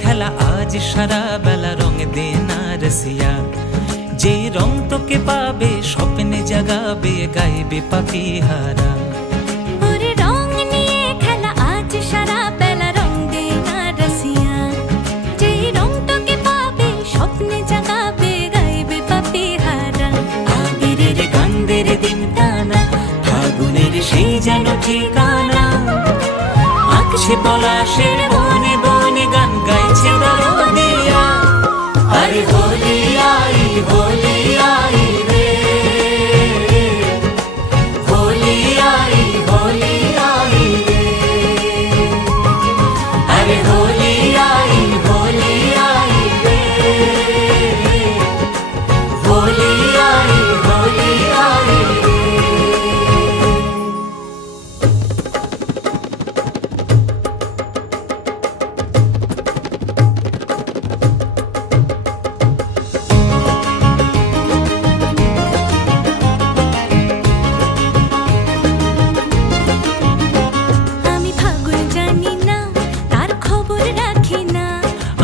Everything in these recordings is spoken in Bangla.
খেলা আজ সারা বেলা রং দে না রসিয়া, যে রং তোকে পাবে স্বপ্নে জাগাবে গাইবে পাপিহারা। ওরে রং নিয়ে খেলা আজ সারা বেলা রং দে না রসিয়া, যে রং তোকে পাবে স্বপ্নে জাগাবে গাইবে পাপিহারা। আবিরের গান্দের দিন টানা ফাগুনের সেই যেন ঠিকানা, আঁকছে পলাশের বনে বনে গান গাইছে দরদিয়া। আরে হোলি আই রে, হোলি আই রে, আরে হোলি আই রে, হোলি আই রে।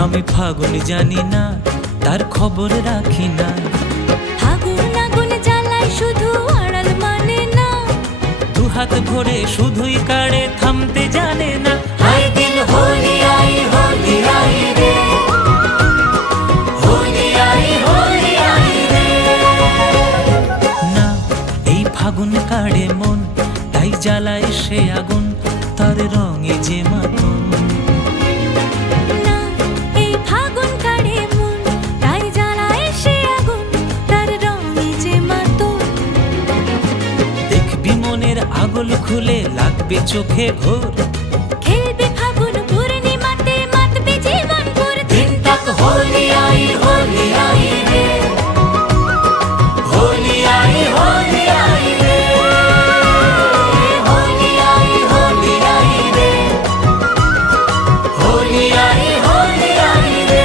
আমি ফাগুন জানি না তার খবর রাখি না, ফাগুন আগুন জ্বালায় শুধু আড়াল মানে না, দুহাত ভরে শুধুই কাড়ে থামতে জানে না। হাই দিল হোলি আই রে, হোলি আই রে। না এই ফাগুন কাড়ে মন, তাই জ্বালায় সে আগুন তার রঙে যে মাতন। আগল খুলে লাগবে চোখে ঘোর, খেলবে ফাগুন পূর্ণিমাতে মাতবে জীবন ভোর। দিন তাক হোলি আই রে, হোলি আই রে, হোলি আই রে, হোলি আই রে।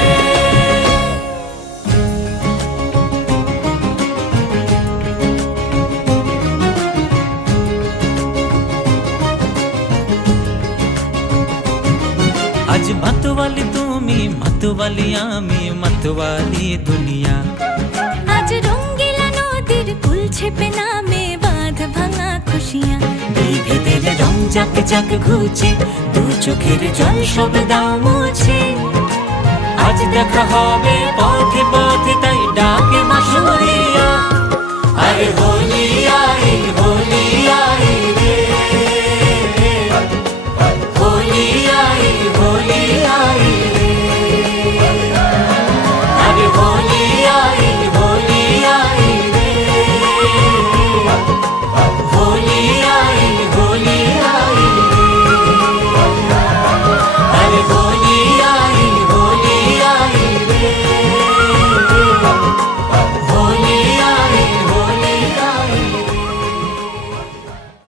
আজ মাতোয়ালি তুমি, মাতোয়ালি আমি, মাতোয়ালি দুনিয়া। আজ রঙ্গিলা নদীর কুল ছেপে নামে বাঁধ ভাঙা খুশিয়া। বিভেদের রং জাক জাক ঘুচে, দু চোখের জল সব দাও মুছে। আজ দেখা হবে পথে